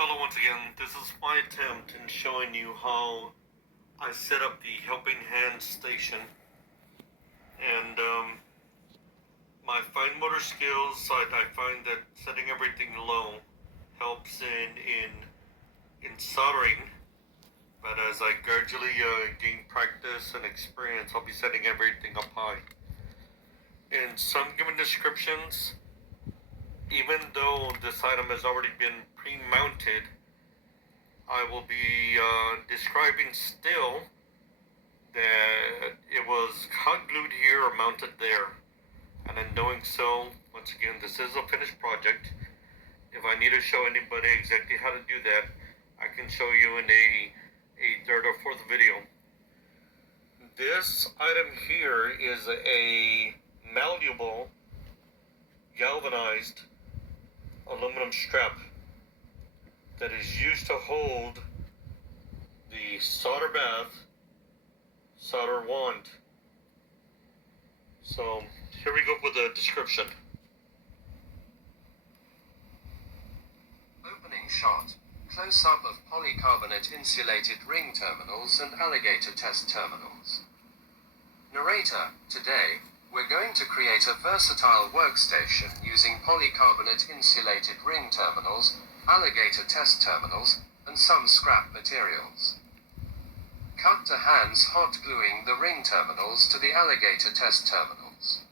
Hello once again, this is my attempt in showing you how I set up the Helping Hands station, and my fine motor skills, I find that setting everything low helps in soldering, but as I gradually gain practice and experience, I'll be setting everything up high. In some given descriptions, even though this item has already been pre-mounted, I will be describing still that it was hot glued here or mounted there. And in doing so, once again, this is a finished project. If I need to show anybody exactly how to do that, I can show you in a third or fourth video. This item here is a malleable, galvanized aluminum strap that is used to hold the solder bath, solder wand. So here we go with the description. Opening shot. Close-up of polycarbonate insulated ring terminals and alligator test terminals. Narrator, today, we're going to create a versatile workstation using polycarbonate insulated ring terminals, alligator test terminals, and some scrap materials. Cut to hands hot gluing the ring terminals to the alligator test terminals.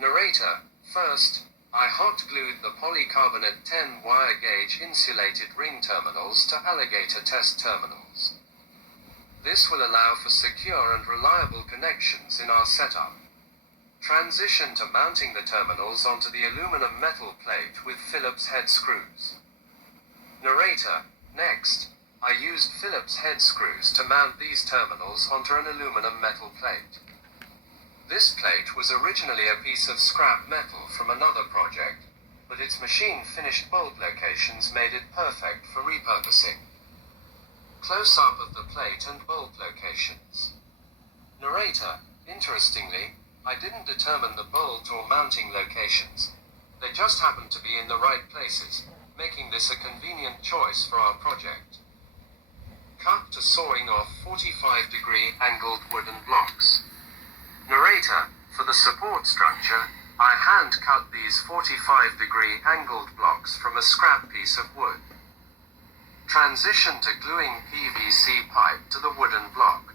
Narrator, first, I hot glued the polycarbonate 10 wire gauge insulated ring terminals to alligator test terminals. This will allow for secure and reliable connections in our setup. Transition to mounting the terminals onto the aluminum metal plate with Phillips head screws. Narrator, next, I used Phillips head screws to mount these terminals onto an aluminum metal plate. This plate was originally a piece of scrap metal from another project, but its machine-finished bolt locations made it perfect for repurposing. Close-up of the plate and bolt locations. Narrator, interestingly, I didn't determine the bolt or mounting locations. They just happened to be in the right places, making this a convenient choice for our project. Cut to sawing off 45-degree angled wooden blocks. Narrator, for the support structure, I hand-cut these 45-degree angled blocks from a scrap piece of wood. Transition to gluing PVC pipe to the wooden block.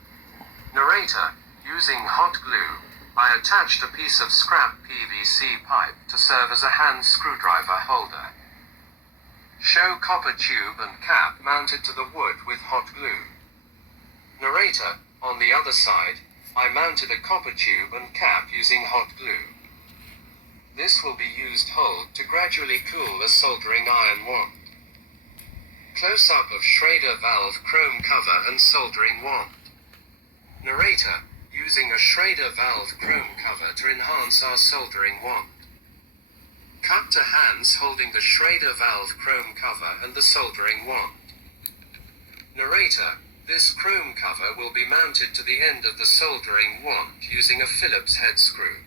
Narrator, using hot glue, I attached a piece of scrap PVC pipe to serve as a hand screwdriver holder. Show copper tube and cap mounted to the wood with hot glue. Narrator, on the other side, I mounted a copper tube and cap using hot glue. This will be used hold to gradually cool a soldering iron wand. Close-up of Schrader valve chrome cover and soldering wand. Narrator, using a Schrader valve chrome cover to enhance our soldering wand. Cut to hands holding the Schrader valve chrome cover and the soldering wand. Narrator, this chrome cover will be mounted to the end of the soldering wand using a Phillips head screw.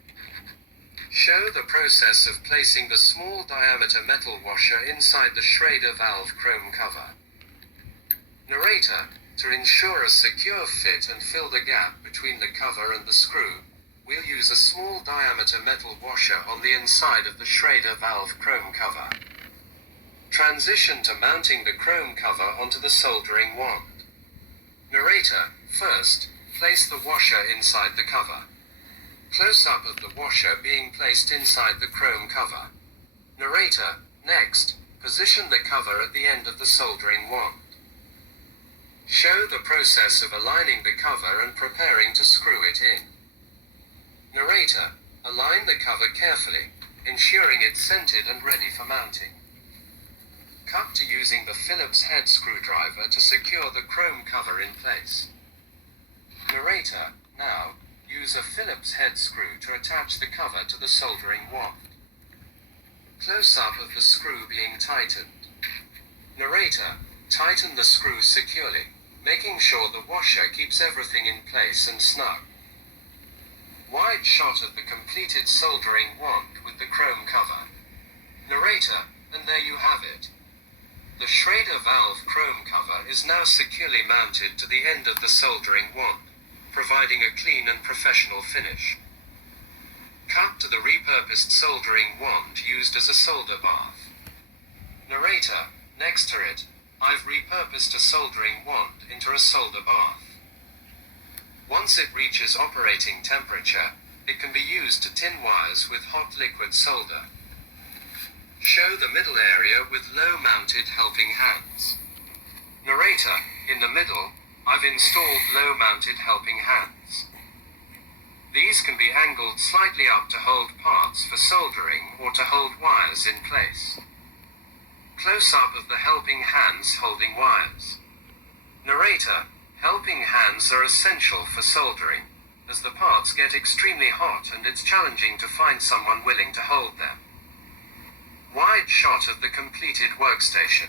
Show the process of placing the small diameter metal washer inside the Schrader valve chrome cover. Narrator, to ensure a secure fit and fill the gap between the cover and the screw, we'll use a small diameter metal washer on the inside of the Schrader valve chrome cover. Transition to mounting the chrome cover onto the soldering wand. Narrator, first, place the washer inside the cover. Close-up of the washer being placed inside the chrome cover. Narrator, next, position the cover at the end of the soldering wand. Show the process of aligning the cover and preparing to screw it in. Narrator, align the cover carefully, ensuring it's centered and ready for mounting. Cut to using the Phillips head screwdriver to secure the chrome cover in place. Narrator, now, use a Phillips head screw to attach the cover to the soldering wand. Close-up of the screw being tightened. Narrator, tighten the screw securely, making sure the washer keeps everything in place and snug. Wide shot of the completed soldering wand with the chrome cover. Narrator, and there you have it. The Schrader valve chrome cover is now securely mounted to the end of the soldering wand, providing a clean and professional finish. Cut to the repurposed soldering wand used as a solder bath. Narrator, next to it, I've repurposed a soldering wand into a solder bath. Once it reaches operating temperature, it can be used to tin wires with hot liquid solder. Show the middle area with low-mounted helping hands. Narrator, in the middle, I've installed low-mounted helping hands. These can be angled slightly up to hold parts for soldering or to hold wires in place. Close-up of the helping hands holding wires. Narrator, helping hands are essential for soldering, as the parts get extremely hot and it's challenging to find someone willing to hold them. Wide shot of the completed workstation.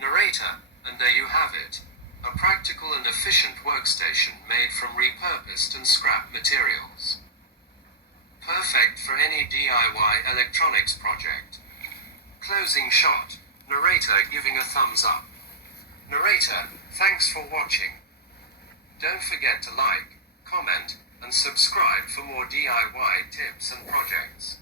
Narrator, and there you have it. A practical and efficient workstation made from repurposed and scrap materials. Perfect for any DIY electronics project. Closing shot. Narrator giving a thumbs up. Narrator, thanks for watching. Don't forget to like, comment, and subscribe for more DIY tips and projects.